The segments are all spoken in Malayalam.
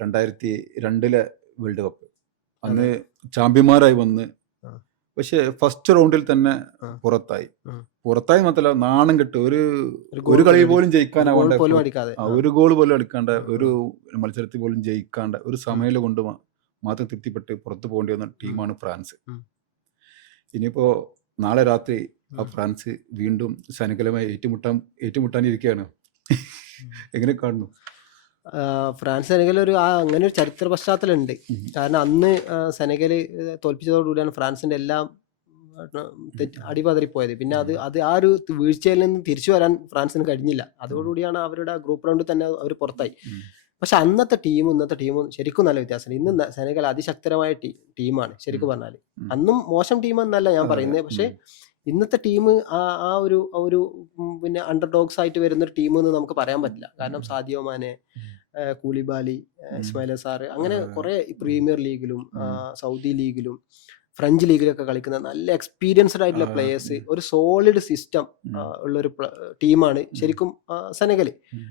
2002 വേൾഡ് കപ്പ്. അന്ന് ചാമ്പ്യന്മാരായി വന്ന്, പക്ഷെ ഫസ്റ്റ് റൗണ്ടിൽ തന്നെ പുറത്തായി മാത്രമല്ല നാണം കെട്ട് ഒരു കളി പോലും ജയിക്കാനാവാണ്ട്, ഒരു ഗോൾ പോലും അടിക്കാണ്ട, ഒരു മത്സരത്തിൽ പോലും ജയിക്കാണ്ട, ഒരു സമയം കൊണ്ട് മാത്രം തൃപ്തിപ്പെട്ട് പുറത്തു പോകേണ്ടി വന്ന ടീമാണ് ഫ്രാൻസ്. ഇനിയിപ്പോ നാളെ രാത്രി ആ ഫ്രാൻസ് വീണ്ടും സെനഗലുമായി ഏറ്റുമുട്ടാനിരിക്കുകയാണ്. എങ്ങനെ കാണുന്നു? ഫ്രാൻസ് സെനഗൽ അങ്ങനെ ഒരു ചരിത്ര പശ്ചാത്തലം ഉണ്ട്. കാരണം അന്ന് സെനഗൽ തോൽപ്പിച്ചതോടുകൂടിയാണ് ഫ്രാൻസിന്റെ എല്ലാം അടിപതറിപ്പോയത്. പിന്നെ അത് ആ ഒരു വീഴ്ചയിൽ നിന്ന് തിരിച്ചു വരാൻ ഫ്രാൻസിന് കഴിഞ്ഞില്ല. അതോടുകൂടിയാണ് അവരുടെ ഗ്രൂപ്പ് റൗണ്ടിൽ തന്നെ അവർ പുറത്തായി. പക്ഷെ അന്നത്തെ ടീമും ഇന്നത്തെ ടീമും ശരിക്കും നല്ല വ്യത്യാസമുണ്ട്. ഇന്ന് സെനഗൽ അതിശക്തരമായ ടീമാണ് ശരിക്കും പറഞ്ഞാൽ. അന്നും മോശം ടീം എന്നല്ല ഞാൻ പറയുന്നത്, പക്ഷെ ഇന്നത്തെ ടീം ആ ഒരു പിന്നെ അണ്ടർ ഡോഗ്സ് ആയിട്ട് വരുന്ന ഒരു ടീം എന്ന് നമുക്ക് പറയാൻ പറ്റില്ല. കാരണം Sadio Mane, Koulibaly, Ismail sir, അങ്ങനെ കുറെ പ്രീമിയർ ലീഗിലും സൗദി ലീഗിലും ഫ്രഞ്ച് ലീഗിലൊക്കെ കളിക്കുന്ന നല്ല എക്സ്പീരിയൻസ്ഡ് ആയിട്ടുള്ള പ്ലേയേഴ്സ്, ഒരു സോളിഡ് സിസ്റ്റം ഉള്ളൊരു ടീമാണ് ശരിക്കും സെനഗൽ.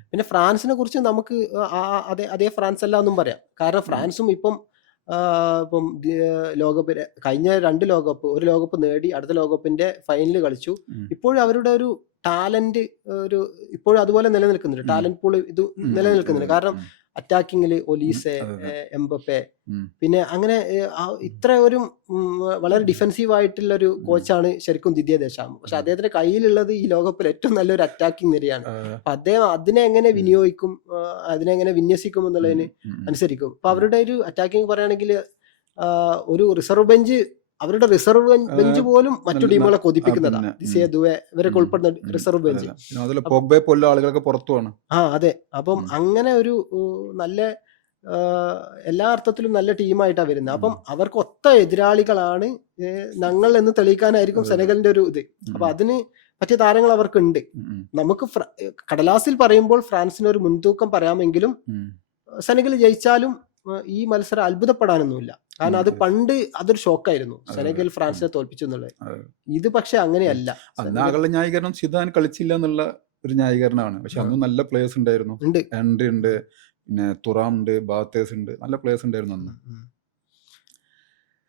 പിന്നെ ഫ്രാൻസിനെ കുറിച്ച് നമുക്ക് അതേ ഫ്രാൻസ് അല്ല എന്നും പറയാം. കാരണം ഫ്രാൻസും ഇപ്പം ലോകകപ്പ് കഴിഞ്ഞ 2 ലോകകപ്പ്, ഒരു ലോകകപ്പ് നേടി, അടുത്ത ലോകകപ്പിന്റെ ഫൈനൽ കളിച്ചു. ഇപ്പോഴും അവരുടെ ഒരു ടാലന്റ് ഇപ്പോഴും അതുപോലെ നിലനിൽക്കുന്നുണ്ട്. ടാലന്റ് പൂൾ ഇത് നിലനിൽക്കുന്നുണ്ട്. കാരണം അറ്റാക്കിങ്ങില് ഒലീസെ, എംബപ്പെ, പിന്നെ അങ്ങനെ ഇത്ര ഒരു വളരെ ഡിഫെൻസീവ് ആയിട്ടുള്ള ഒരു കോച്ചാണ് ശരിക്കും ദിദിയർ ദേശാം. പക്ഷെ അദ്ദേഹത്തിന്റെ കയ്യിലുള്ളത് ഈ ലോകകപ്പിൽ ഏറ്റവും നല്ലൊരു അറ്റാക്കിംഗ് നിരയാണ്. അപ്പൊ അദ്ദേഹം അതിനെ എങ്ങനെ വിനിയോഗിക്കും, അതിനെങ്ങനെ വിന്യസിക്കും എന്നുള്ളതിന് അനുസരിക്കും. അപ്പൊ അവരുടെ ഒരു അറ്റാക്കിംഗ് പറയുകയാണെങ്കിൽ ഒരു റിസർവ് ബെഞ്ച്, അവരുടെ റിസർവ് ബെഞ്ച് പോലും മറ്റു ടീമുകളെ കൊതിപ്പിക്കുന്നതാണ്. ഇവരൊക്കെ ഉൾപ്പെടുന്ന റിസർവ് ബെഞ്ച് ആളുകളൊക്കെ പുറത്തുമാണ്. അതെ. അപ്പം അങ്ങനെ ഒരു നല്ല എല്ലാ അർത്ഥത്തിലും നല്ല ടീമായിട്ടാണ് വരുന്നത്. അപ്പം അവർക്ക് ഒത്ത എതിരാളികളാണ് ഞങ്ങൾ എന്ന് തെളിയിക്കാനായിരിക്കും സെനഗലിന്റെ ഒരു ഇത്. അപ്പൊ അതിന് പറ്റിയ താരങ്ങൾ അവർക്കുണ്ട്. നമുക്ക് കടലാസിൽ പറയുമ്പോൾ ഫ്രാൻസിന് ഒരു മുൻതൂക്കം പറയാമെങ്കിലും സെനഗൽ ജയിച്ചാലും ഈ മത്സരം അത്ഭുതപ്പെടാനൊന്നുമില്ല. കാരണം അത് പണ്ട് അതൊരു ഷോക്കായിരുന്നു, സെനഗൽ ഫ്രാൻസിനെ തോൽപ്പിച്ചു എന്നുള്ളത്. ഇത് പക്ഷെ അങ്ങനെയല്ല. അന്നാകുള്ള ന്യായീകരണം സിദാൻ കളിച്ചില്ല എന്നുള്ള ഒരു ന്യായീകരണമാണ്. പക്ഷെ അന്ന് നല്ല പ്ലേയേഴ്സ് ഉണ്ടായിരുന്നു. ഹെൻറി ഉണ്ട്, പിന്നെ തുറാം ഉണ്ട്, ബാത്തേഴ്സ് ഉണ്ട്, നല്ല പ്ലേയേഴ്സ് ഉണ്ടായിരുന്നു അന്ന്.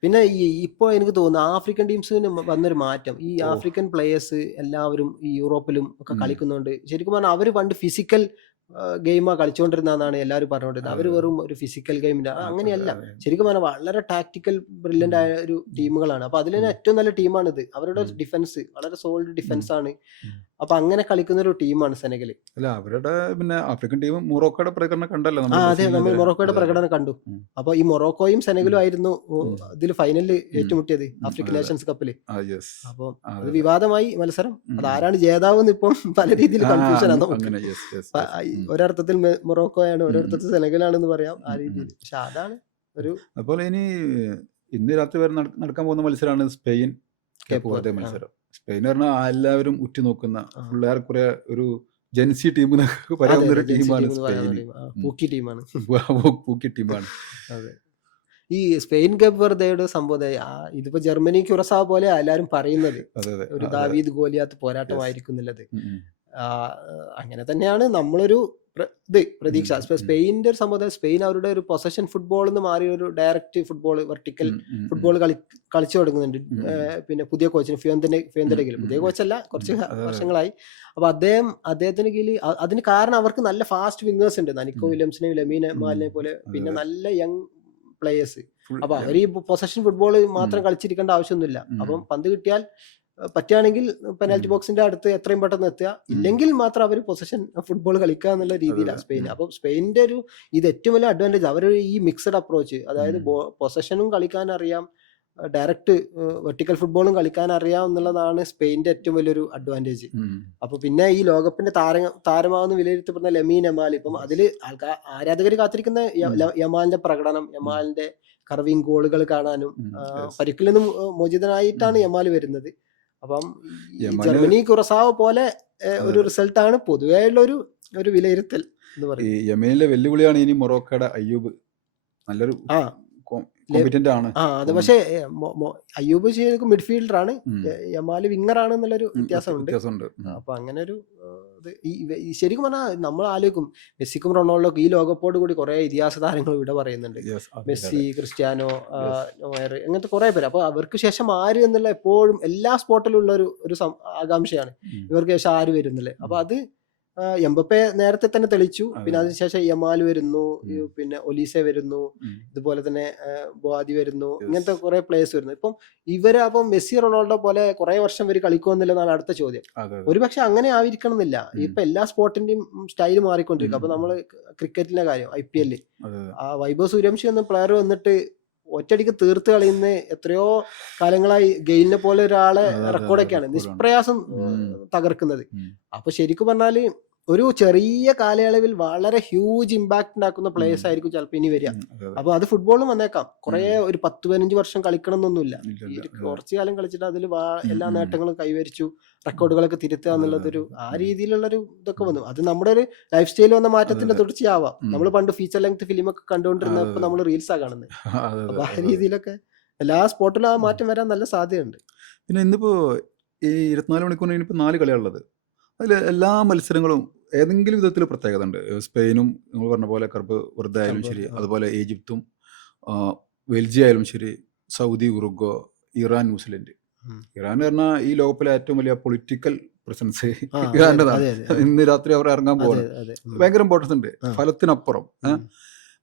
പിന്നെ ഇപ്പോൾ എനിക്ക് തോന്നുന്നു ആഫ്രിക്കൻ ടീംസിന് വന്നൊരു മാറ്റം, ഈ ആഫ്രിക്കൻ പ്ലേയേഴ്സ് എല്ലാവരും ഈ യൂറോപ്പിലും ഒക്കെ കളിക്കുന്നുണ്ട്. ശരിക്കും പറഞ്ഞാൽ അവർ പണ്ട് ഫിസിക്കൽ ഗെയിമാ കളിച്ചുകൊണ്ടിരുന്നതാണ് എല്ലാവരും പറഞ്ഞുകൊണ്ടിരുന്നത്. അവർ വെറും ഒരു ഫിസിക്കൽ ഗെയിമിന്റെ അങ്ങനെയല്ല. ശരിക്കും പറഞ്ഞാൽ വളരെ ടാക്ടിക്കൽ ബ്രില്യന്റ് ആയ ഒരു ടീമുകളാണ്. അപ്പൊ അതിൽ തന്നെ ഏറ്റവും നല്ല ടീമാണിത്. അവരുടെ ഡിഫൻസ് വളരെ സോളിഡ് ഡിഫൻസ് ആണ്. അപ്പൊ അങ്ങനെ കളിക്കുന്ന ഒരു ടീമാണ് സെനഗൽ. അല്ല, അവരുടെ പിന്നെ ആഫ്രിക്കൻ ടീം മൊറോക്കോയുടെ പ്രകടനം കണ്ടല്ലോ. അതെ, നമ്മൾ മൊറോക്കോയുടെ പ്രകടനം കണ്ടു. അപ്പൊ ഈ മൊറോക്കോയും സെനഗലും ആയിരുന്നു ഇതിൽ ഫൈനലിൽ ഏറ്റുമുട്ടിയത് ആഫ്രിക്കൻ നേഷൻസ് കപ്പില്. അപ്പൊ അത് വിവാദമായി മത്സരം. അത് ആരാണ് ജേതാവെന്ന് ഇപ്പം പല രീതിയിൽ കൺഫ്യൂഷൻ ആണ്. ഒരർത്ഥത്തിൽ മൊറോക്കോയാണ്, ഒരർത്ഥത്തിൽ സെനഗലാണെന്ന് പറയാം ആ രീതിയിൽ. പക്ഷെ അതാണ് ഒരു. അതുപോലെ ഇന്ന് രാത്രി വരെ നടക്കാൻ പോകുന്ന മത്സരമാണ് സ്പെയിൻ കേപ്പ് വെർഡെ മത്സരം. സ്പെയിൻ പറഞ്ഞാൽ എല്ലാവരും ഉറ്റുനോക്കുന്ന ഏറെക്കുറെ ഒരു ജെൻസി ടീം എന്നൊക്കെ പറയാവുന്ന ഒരു ടീമാണ് സ്പെയിൻ. പൂക്കി ടീമാണ്. പൂക്കി ടീമാണ്. അതെ. ഈ സ്പെയിൻ കേപ്പ് വെർഡെയുടെ സംഭവം ഇതിപ്പോ ജർമ്മനി ക്യുറസാവോ പോലെ എല്ലാരും പറയുന്നത് ഒരു ദാവീദ് ഗോലിയാത്ത് പോരാട്ടമായിരിക്കും എന്നുള്ളത്. അങ്ങനെ തന്നെയാണ് നമ്മളൊരു പ്രതീക്ഷ. സ്പെയിനിന്റെ ഒരു സംഭവം, സ്പെയിൻ അവരുടെ ഒരു പൊസഷൻ ഫുട്ബോൾ എന്ന് മാറി ഒരു ഡയറക്റ്റ് ഫുട്ബോൾ, വെർട്ടിക്കൽ ഫുട്ബോൾ കളിച്ചു തുടങ്ങുന്നുണ്ട്. പിന്നെ പുതിയ കോച്ചിന് ഫിയോന്തയുടെ കീഴിൽ, പുതിയ കോച്ചല്ല, കുറച്ച് വർഷങ്ങളായി. അപ്പൊ അദ്ദേഹത്തിന് കീഴിൽ അതിന് കാരണം അവർക്ക് നല്ല ഫാസ്റ്റ് വിങ്ങേഴ്സ് ഉണ്ട്. നിക്കോ വില്യംസിനെയും ലെമീൻ യമാലിനെ പോലെ, പിന്നെ നല്ല യങ് പ്ലേയേഴ്സ്. അപ്പൊ അവർ ഈ പൊസഷൻ ഫുട്ബോൾ മാത്രം കളിച്ചിരിക്കേണ്ട ആവശ്യമൊന്നുമില്ല. അപ്പം പന്ത് കിട്ടിയാൽ പറ്റുകയാണെങ്കിൽ പെനാൽറ്റി ബോക്സിന്റെ അടുത്ത് എത്രയും പെട്ടെന്ന് എത്തുക, ഇല്ലെങ്കിൽ മാത്രം അവർ പൊസഷൻ ഫുട്ബോൾ കളിക്കുക എന്നുള്ള രീതിയിലാണ് സ്പെയിൻ. അപ്പം സ്പെയിനിന്റെ ഇത് ഏറ്റവും വലിയ അഡ്വാൻറ്റേജ്. അവർ ഈ മിക്സഡ് അപ്രോച്ച്, അതായത് പൊസഷനും കളിക്കാൻ അറിയാം, ഡയറക്റ്റ് വെർട്ടിക്കൽ ഫുട്ബോളും കളിക്കാൻ അറിയാം എന്നുള്ളതാണ് സ്പെയിനിന്റെ ഏറ്റവും വലിയൊരു അഡ്വാൻറ്റേജ്. അപ്പൊ പിന്നെ ഈ ലോകകപ്പിന്റെ താരമാകുന്ന വിലയിരുത്തപ്പെടുന്ന ലെമീൻ യമാൽ, ഇപ്പം അതില് ആരാധകർ കാത്തിരിക്കുന്ന യമാലിന്റെ പ്രകടനം, യമാലിന്റെ കർവിങ് ഗോളുകൾ കാണാനും, പരിക്കിൽ നിന്നും മോചിതനായിട്ടാണ് യമാൽ വരുന്നത്. അപ്പം ജർമ്മനി ക്യുറസാവോ പോലെ ഒരു റിസൾട്ടാണ് പൊതുവെയുള്ള ഒരു വിലയിരുത്തൽ എന്ന് പറയുന്നത്. യമനിലെ വെല്ലുവിളിയാണ് ഇനി മൊറോക്കോയുടെ അയ്യൂബ്. നല്ലൊരു കോമ്പറ്റന്റ് ആണ്. അത് പക്ഷേ അയ്യൂബ് ശരിക്കും മിഡ്ഫീൽഡർ ആണ്, യമാല് വിങ്ങർ ആണ് എന്നുള്ളൊരു വ്യത്യാസമുണ്ട്. അപ്പൊ അങ്ങനെ ഒരു ശരിക്കും പറഞ്ഞാൽ നമ്മൾ ആലോചിക്കും മെസ്സിക്കും റൊണാൾഡോക്കും ഈ ലോകകപ്പോട് കൂടി കുറെ ഇതിഹാസ താരങ്ങൾ ഇവിടെ പറയുന്നുണ്ട്. മെസ്സി, ക്രിസ്ത്യാനോ, നോയർ, അങ്ങനത്തെ കുറെ പേര്. അപ്പൊ അവർക്ക് ശേഷം ആര് എന്നുള്ള എപ്പോഴും എല്ലാ സ്പോട്ടിലും ഉള്ള ഒരു ആകാംക്ഷയാണ് ഇവർക്ക് ശേഷം ആര് വരുന്നില്ലേ. അപ്പൊ അത് എംബപ്പെ നേരത്തെ തന്നെ തെളിച്ചു. പിന്നെ അതിനുശേഷം യമാൽ വരുന്നു, പിന്നെ ഒലീസെ വരുന്നു, ഇതുപോലെ തന്നെ ബോദി വരുന്നു, ഇങ്ങനത്തെ കുറെ പ്ലേയേഴ്സ് വരുന്നു. ഇപ്പം ഇവര് അപ്പം മെസ്സി റൊണാൾഡോ പോലെ കുറെ വർഷം ഇവര് കളിക്കുമെന്നുള്ളതാണ് അടുത്ത ചോദ്യം. ഒരുപക്ഷെ അങ്ങനെ ആയിരിക്കണം എന്നില്ല. ഇപ്പൊ എല്ലാ സ്പോർട്ടിന്റെയും സ്റ്റൈൽ മാറിക്കൊണ്ടിരിക്കും. അപ്പൊ നമ്മള് ക്രിക്കറ്റിന്റെ കാര്യം IPL, ആ വൈഭവ് സൂര്യവംശി എന്ന പ്ലെയർ വന്നിട്ട് ഒറ്റയടിക്ക് തീർത്ത് കളയുന്ന എത്രയോ കാലങ്ങളായി ഗെയിലിനെ പോലെ ഒരാളെ റെക്കോർഡൊക്കെയാണ് നിഷ്പ്രയാസം തകർക്കുന്നത്. അപ്പൊ ശരിക്കും പറഞ്ഞാല് ഒരു ചെറിയ കാലയളവിൽ വളരെ ഹ്യൂജ് ഇമ്പാക്ട് ഉണ്ടാക്കുന്ന പ്ലേയേഴ്സ് ആയിരിക്കും ചിലപ്പോൾ ഇനി വരിക. അപ്പൊ അത് ഫുട്ബോളും വന്നേക്കാം. കുറെ ഒരു 10-15 വർഷം കളിക്കണം എന്നൊന്നുമില്ല. കുറച്ചു കാലം കളിച്ചിട്ട് അതിൽ എല്ലാ നേട്ടങ്ങളും കൈവരിച്ചു, റെക്കോർഡുകളൊക്കെ തിരുത്തുക എന്നുള്ളതൊരു ആ രീതിയിലുള്ളൊരു ഇതൊക്കെ വന്നു. അത് നമ്മുടെ ഒരു ലൈഫ് സ്റ്റൈൽ വന്ന മാറ്റത്തിന്റെ തുടർച്ചയാവാം. നമ്മൾ പണ്ട് ഫീച്ചർ ലെങ്ത് ഫിലിം ഒക്കെ കണ്ടുകൊണ്ടിരുന്നപ്പോ നമ്മൾ റീൽസാ കാണുന്നത്. അപ്പൊ ആ രീതിയിലൊക്കെ എല്ലാ സ്പോർട്ടിലും ആ മാറ്റം വരാൻ നല്ല സാധ്യതയുണ്ട്. പിന്നെ ഇന്നിപ്പോ ഈ 24 മണിക്കൂറിന് ഇനിയിപ്പോ 4 കളിയാണുള്ളത്. അതിൽ എല്ലാ മത്സരങ്ങളും ഏതെങ്കിലും വിധത്തിൽ പ്രത്യേകത ഉണ്ട്. സ്പെയിനും നിങ്ങൾ പറഞ്ഞ പോലെ കർബ് വെറുതെ ആയാലും ശരി, അതുപോലെ ഈജിപ്തും ബെൽജിയം ആയാലും ശരി, Saudi, Uruguay, Iran, New Zealand. Iran പറഞ്ഞാൽ ഈ ലോകത്തിലെ ഏറ്റവും വലിയ പൊളിറ്റിക്കൽ പ്രസൻസ് ഇറാൻ്റെതാണ്. ഇന്ന് രാത്രി അവർ ഇറങ്ങാൻ പോകുന്നത് ഭയങ്കര ഇമ്പോർട്ടൻസ് ഉണ്ട്. ഫലത്തിനപ്പുറം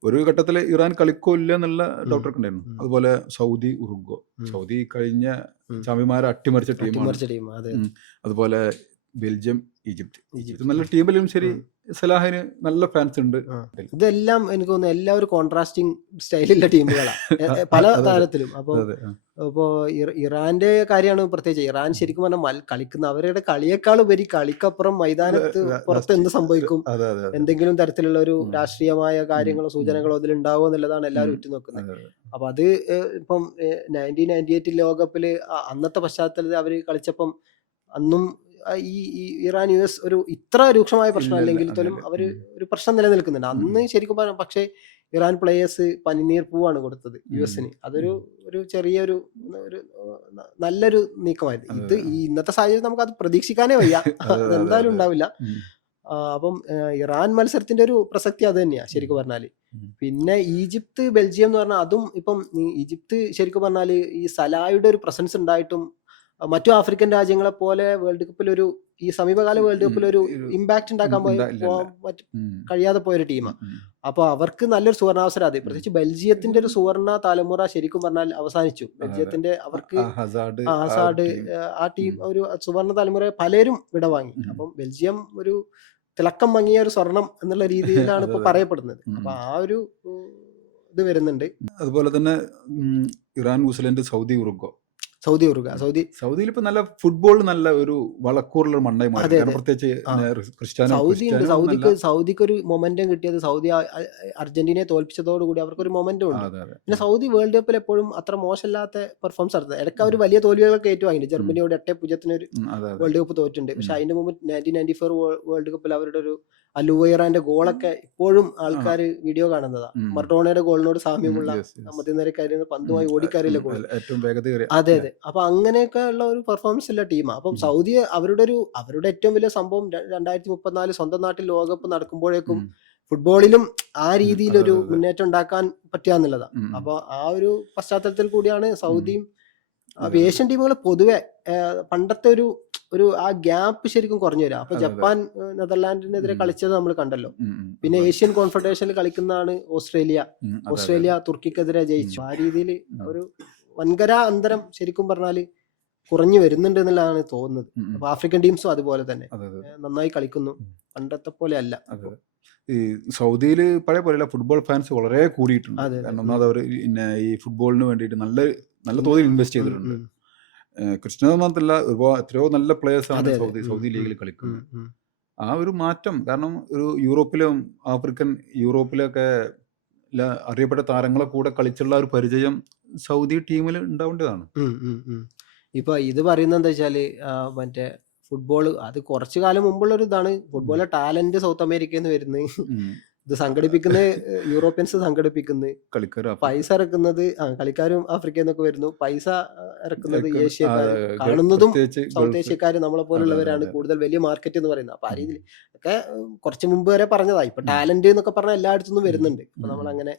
ഒരു ഘട്ടത്തിൽ ഇറാൻ കളിക്കോ ഇല്ല എന്നുള്ള ഡൗട്ടൊക്കെ ഉണ്ടായിരുന്നു. അതുപോലെ സൗദി, ഉറുഗ്വ. സൗദി കഴിഞ്ഞ ചാമ്പ്യന്മാരെ അട്ടിമറിച്ച ടീമാണ്. അതുപോലെ ബെൽജിയം, ഈജിപ്ത് നല്ല ടീമിലും ശരി, സലാഹിന് നല്ല ഫാൻസ് ഉണ്ട്. ഇതെല്ലാം എനിക്ക് തോന്നുന്നു എല്ലാവരും കോൺട്രാസ്റ്റിംഗ് സ്റ്റൈലുള്ള ടീമുകളാണ് പല താരത്തിലും. അപ്പോ ഇറാന്റെ കാര്യമാണ് പ്രത്യേകിച്ച്. ഇറാൻ ശരിക്കും പറഞ്ഞാൽ കളിക്കുന്ന അവരുടെ കളിയേക്കാൾ ഉപരി കളിക്കപ്പുറം മൈതാനത്ത് പുറത്ത് എന്ത് സംഭവിക്കും, എന്തെങ്കിലും തരത്തിലുള്ള ഒരു രാഷ്ട്രീയമായ കാര്യങ്ങളോ സൂചനകളോ അതിൽ ഉണ്ടാവുമോ എന്നുള്ളതാണ് എല്ലാവരും ഉറ്റുനോക്കുന്നത്. അപ്പൊ അത് ഇപ്പം 1998 ലോകകപ്പില് അന്നത്തെ പശ്ചാത്തലത്തിൽ അവര് കളിച്ചപ്പം അന്നും ഈ ഇറാൻ US ഒരു ഇത്ര രൂക്ഷമായ പ്രശ്നം അല്ലെങ്കിൽ പോലും അവര് ഒരു പ്രശ്നം നിലനിൽക്കുന്നുണ്ട് അന്ന് ശരിക്കും പറയാം. പക്ഷേ ഇറാൻ പ്ലേയേഴ്സ് പനിനീർ പൂവാണ് കൊടുത്തത് US-ന്. അതൊരു ചെറിയൊരു നല്ലൊരു നീക്കമായിരുന്നു. ഇത് ഇന്നത്തെ സാഹചര്യം നമുക്ക് അത് പ്രതീക്ഷിക്കാനേ വയ്യ, എന്തായാലും ഉണ്ടാവില്ല. അപ്പം ഇറാൻ മത്സരത്തിന്റെ ഒരു പ്രസക്തി അത് തന്നെയാ ശരിക്കും പറഞ്ഞാല്. പിന്നെ ഈജിപ്ത്, ബെൽജിയം എന്ന് പറഞ്ഞാൽ അതും ഇപ്പം ഈജിപ്ത് ശരിക്കും പറഞ്ഞാല് ഈ സലായുടെ ഒരു പ്രസൻസ് ഉണ്ടായിട്ടും മറ്റു ആഫ്രിക്കൻ രാജ്യങ്ങളെ പോലെ വേൾഡ് കപ്പിൽ ഈ സമീപകാല വേൾഡ് കപ്പിൽ ഒരു ഇമ്പാക്ട് ഉണ്ടാക്കാൻ കഴിയാതെ പോയൊരു ടീമാണ്. അപ്പൊ അവർക്ക് നല്ലൊരു സുവർണാവസരം. അത് പ്രത്യേകിച്ച് ബെൽജിയത്തിന്റെ ഒരു സുവർണ തലമുറ ശരിക്കും പറഞ്ഞാൽ അവസാനിച്ചു. ബെൽജിയത്തിന്റെ അവർക്ക് ഹസാർഡ് ആ ടീം ഒരു സുവർണ തലമുറയെ പലരും വിടവാങ്ങി. അപ്പം ബെൽജിയം ഒരു തിളക്കം മങ്ങിയ ഒരു സ്വർണം എന്നുള്ള രീതിയിലാണ് ഇപ്പൊ പറയപ്പെടുന്നത്. അപ്പൊ ആ ഒരു ഇത് വരുന്നുണ്ട്. അതുപോലെ തന്നെ ഇറാൻ, ന്യൂസിലൻഡ്, സൗദി, ഉറുഗ്വ. സൗദിയിൽ ഇപ്പൊ നല്ല ഫുട്ബോൾ നല്ല ഒരു വളക്കൂറുള്ള മണ്ണായി മാറി. പ്രത്യേകിച്ച് സൗദിക്ക് ഒരു മൊമെന്റം കിട്ടിയത് സൗദി അർജന്റീനയെ തോൽപ്പിച്ചതോടുകൂടി അവർക്കൊരു മൊമെന്റം ഉണ്ട്. പിന്നെ സൗദി വേൾഡ് കപ്പിൽ എപ്പോഴും അത്ര മോശമില്ലാത്ത പെർഫോമൻസ് നടത്തുന്നത്. ഇടയ്ക്ക് അവർ വലിയ തോൽവികളൊക്കെ ഏറ്റുവാങ്ങിയിട്ടുണ്ട്. ജർമ്മനിയോട് 8-0 ഒരു വേൾഡ് കപ്പ് തോറ്റിട്ടുണ്ട്. പക്ഷെ അതിന്റെ മുമ്പ് 1994 വേൾഡ് കപ്പിൽ അവരുടെ ഒരു അലുവൈറാന്റെ ഗോളൊക്കെ ഇപ്പോഴും ആൾക്കാർ വീഡിയോ കാണുന്നതാണ്. മർഡോണയുടെ ഗോളിനോട് സാമ്യമുള്ള മധ്യനിരക്കാരിൽ പന്തുമായി ഓടിക്കാറില്ല ഗോൾ. അതെ. അപ്പൊ അങ്ങനെയൊക്കെ ഉള്ള ഒരു പെർഫോമൻസ് ഉള്ള ടീമാണ്. അപ്പം സൗദി അവരുടെ ഏറ്റവും വലിയ സംഭവം 2034 സ്വന്തം നാട്ടിൽ ലോകകപ്പ് നടക്കുമ്പോഴേക്കും ഫുട്ബോളിലും ആ രീതിയിലൊരു മുന്നേറ്റം ഉണ്ടാക്കാൻ പറ്റുക എന്നുള്ളതാണ്. അപ്പൊ ആ ഒരു പശ്ചാത്തലത്തിൽ കൂടിയാണ് സൗദിയും ഏഷ്യൻ ടീമുകൾ പൊതുവെ പണ്ടത്തെ ഒരു ആ ഗ്യാപ്പ് ശരിക്കും കുറഞ്ഞു വരാം. അപ്പൊ ജപ്പാൻ നെതർലാൻഡിനെതിരെ കളിച്ചത് നമ്മൾ കണ്ടല്ലോ. പിന്നെ ഏഷ്യൻ കോൺഫെഡറേഷനിൽ കളിക്കുന്നതാണ് ഓസ്ട്രേലിയ തുർക്കിക്കെതിരെ ജയിച്ചു. ആ രീതിയിൽ ഒരു വൻകര അന്തരം ശരിക്കും പറഞ്ഞാല് കുറഞ്ഞു വരുന്നുണ്ട് എന്നുള്ളതാണ് തോന്നുന്നത്. അപ്പൊ ആഫ്രിക്കൻ ടീംസും അതുപോലെ തന്നെ നന്നായി കളിക്കുന്നു, പണ്ടത്തെ പോലെ അല്ല. ഈ സൗദിയിൽ പഴയ പോലെയല്ല, ഫുട്ബോൾ ഫാൻസ് വളരെ കൂടിയിട്ടുണ്ട്. കാരണം ഒന്നാമത് അവർ പിന്നെ ഈ ഫുട്ബോളിന് വേണ്ടിയിട്ട് നല്ല തോതിൽ ഇൻവെസ്റ്റ് ചെയ്തിട്ടുണ്ട്. ക്രിസ്ത്യാനോ മാത്രമല്ല, എത്രയോ നല്ല പ്ലേയേഴ്സാണ് സൗദി ലീഗിൽ കളിക്കുന്നത്. ആ ഒരു മാറ്റം കാരണം ഒരു യൂറോപ്പിലൊക്കെ അറിയപ്പെട്ട താരങ്ങളെ കൂടെ കളിച്ചുള്ള ഒരു പരിചയം സൗദി ടീമിൽ ഉണ്ടാവേണ്ടതാണ്. ഇപ്പൊ ഇത് പറയുന്നത് എന്താ വെച്ചാല് മറ്റേ ഫുട്ബോൾ അത് കുറച്ചു കാലം മുമ്പുള്ള ഒരു ഇതാണ്. ഫുട്ബോളിലെ ടാലന്റ് സൗത്ത് അമേരിക്കയിൽ നിന്ന് വരുന്നത്. ഇത് സംഘടിപ്പിക്കുന്നത് യൂറോപ്യൻസ് സംഘടിപ്പിക്കുന്നത്, കളിക്കാർ പൈസ ഇറക്കുന്നത് കളിക്കാരും ആഫ്രിക്കയിൽ നിന്നൊക്കെ വരുന്നു, പൈസ ഇറക്കുന്നത് ഏഷ്യക്കാർ, കാണുന്നതും സൗത്ത് ഏഷ്യക്കാർ നമ്മളെ പോലുള്ളവരാണ് കൂടുതൽ വലിയ മാർക്കറ്റ് എന്ന് പറയുന്നത്. അപ്പൊ ആ രീതിയിൽ ഒക്കെ കുറച്ച് മുമ്പ് വരെ പറഞ്ഞതാ. ഇപ്പൊ ടാലന്റ് എന്നൊക്കെ പറഞ്ഞാൽ എല്ലായിടത്തുനിന്നും വരുന്നുണ്ട്. ഇപ്പൊ നമ്മളങ്ങനെ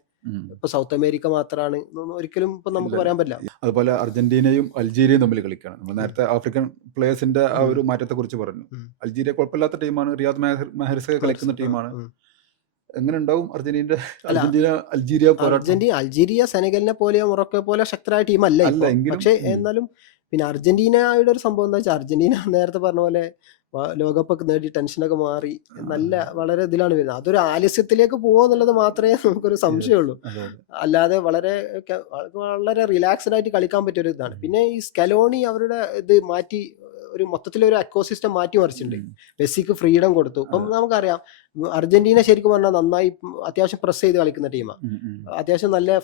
ഇപ്പൊ സൗത്ത് അമേരിക്ക മാത്രമാണ് ഒരിക്കലും ഇപ്പൊ നമുക്ക് പറയാൻ പറ്റില്ല. അതുപോലെ അർജന്റീനയും അൾജീരിയയും തമ്മിൽ കളിക്കുകയാണ്. നമ്മൾ നേരത്തെ ആഫ്രിക്കൻ പ്ലേയേഴ്സിന്റെ ആ ഒരു മാറ്റത്തെ കുറിച്ച് പറഞ്ഞു. അൾജീരിയ കുഴപ്പമില്ലാത്ത ടീമാണ്, റിയാദ് മെഹ്റസ് കളിക്കുന്ന ടീമാണ്. എങ്ങനെ ഉണ്ടാവും അൾജീരിയ പോരാട്ടം? അൾജീരിയ സെനഗലിനെ പോലെയോ മൊറോക്കോ പോലെ ശക്തരായ ടീം അല്ല. പക്ഷെ എന്നാലും പിന്നെ അർജന്റീനയുടെ ഒരു സംഭവം എന്താ വെച്ചാൽ, അർജന്റീന നേരത്തെ പറഞ്ഞ പോലെ ലോകകപ്പൊക്കെ നേടി ടെൻഷനൊക്കെ മാറി നല്ല വളരെ ഇതിലാണ് വരുന്നത്. അതൊരു ആലസ്യത്തിലേക്ക് പോകുക എന്നുള്ളത് മാത്രമേ നമുക്കൊരു സംശയമുള്ളൂ. അല്ലാതെ വളരെ റിലാക്സ്ഡ് ആയിട്ട് കളിക്കാൻ പറ്റിയ ഒരു ഇതാണ്. പിന്നെ ഈ സ്കലോണി അവരുടെ ഇത് മാറ്റി ഒരു മൊത്തത്തിലൊരു എക്കോസിസ്റ്റം മാറ്റി മറിച്ചിട്ടുണ്ട്. മെസ്സിക്ക് ഫ്രീഡം കൊടുത്തു. ഇപ്പം നമുക്കറിയാം അർജന്റീന ശരിക്കും പറഞ്ഞാൽ നന്നായി അത്യാവശ്യം പ്രസ് ചെയ്ത് കളിക്കുന്ന ടീമാണ്. അത്യാവശ്യം നല്ല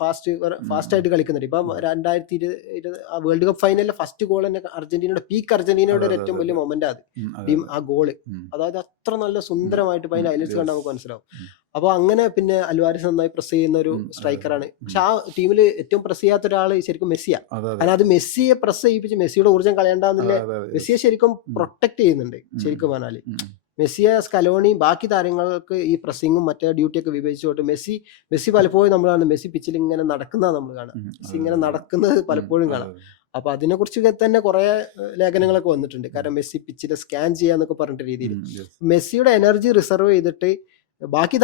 ഫാസ്റ്റ് ആയിട്ട് കളിക്കുന്ന ടീം. ഇപ്പം 2020 വേൾഡ് കപ്പ് ഫൈനലിലെ ഫസ്റ്റ് ഗോൾ തന്നെ അർജന്റീനയുടെ ഏറ്റവും വലിയ മൊമെന്റ് അത് ടീം ആ ഗോള്. അതായത് അത്ര നല്ല സുന്ദരമായിട്ട് ഇപ്പൊ അതിന്റെ ഹൈലൈറ്റ്സ് കണ്ടാൽ നമുക്ക് മനസ്സിലാവും. അപ്പൊ അങ്ങനെ പിന്നെ അൽവാരിസ് നന്നായി പ്രസ് ചെയ്യുന്ന ഒരു സ്ട്രൈക്കറാണ്. പക്ഷെ ആ ടീമിൽ ഏറ്റവും പ്രസ് ചെയ്യാത്ത ഒരാള് ശരിക്കും മെസ്സിയാ. കാരണം അത് മെസ്സിയെ പ്രസ് ചെയ്യിപ്പിച്ച് മെസ്സിയുടെ ഊർജ്ജം കളയണ്ടെന്നില്ല, മെസ്സിയെ ശരിക്കും പ്രൊട്ടക്ട് ചെയ്യുന്നുണ്ട്. ശരിക്കും പറഞ്ഞാല് മെസ്സിയെ സ്കലോണി ബാക്കി താരങ്ങൾക്ക് ഈ പ്രസ്സിങ്ങും മറ്റേ ഡ്യൂട്ടിയൊക്കെ വിഭജിച്ചുകൊണ്ട് മെസ്സി പലപ്പോഴും നമ്മളാണ് മെസ്സി പിച്ചിൽ ഇങ്ങനെ നടക്കുന്നത് നമ്മൾ കാണാം. മെസ്സി ഇങ്ങനെ നടക്കുന്നത് പലപ്പോഴും കാണാം. അപ്പൊ അതിനെ കുറിച്ച് തന്നെ കുറെ ലേഖനങ്ങളൊക്കെ വന്നിട്ടുണ്ട്. കാരണം മെസ്സി പിച്ചിൽ സ്കാൻ ചെയ്യാന്നൊക്കെ പറഞ്ഞിട്ട് രീതിയിൽ മെസ്സിയുടെ എനർജി റിസർവ് ചെയ്തിട്ട് ബാക്കി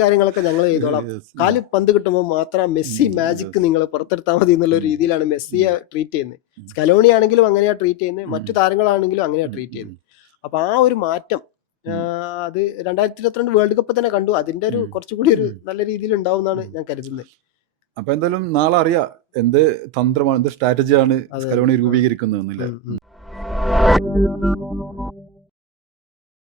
കാര്യങ്ങളൊക്കെ ഞങ്ങൾ ചെയ്തോളാം, കാല് പന്ത് കിട്ടുമ്പോൾ മാത്രം മെസ്സി മാജിക് നിങ്ങൾ പുറത്തെടുത്താൽ മതി എന്നുള്ള രീതിയിലാണ് മെസ്സിയെ ട്രീറ്റ് ചെയ്യുന്നത്. സ്കലോണി ആണെങ്കിലും അങ്ങനെയാ ട്രീറ്റ് ചെയ്യുന്നത്, മറ്റു താരങ്ങളാണെങ്കിലും അങ്ങനെയാ ട്രീറ്റ് ചെയ്യുന്നത്. അപ്പൊ ആ ഒരു മാറ്റം അത് 2022 വേൾഡ് കപ്പ് തന്നെ കണ്ടു. അതിന്റെ ഒരു കുറച്ചുകൂടി ഒരു നല്ല രീതിയിൽ ഉണ്ടാവും എന്നാണ് ഞാൻ കരുതുന്നത്. അപ്പൊ എന്തായാലും നാളെ അറിയാം എന്ത് തന്ത്രമാണ്, എന്ത് സ്ട്രാറ്റജിയാണ് സ്കലോണി രൂപീകരിക്കുന്നതെന്നില്ല.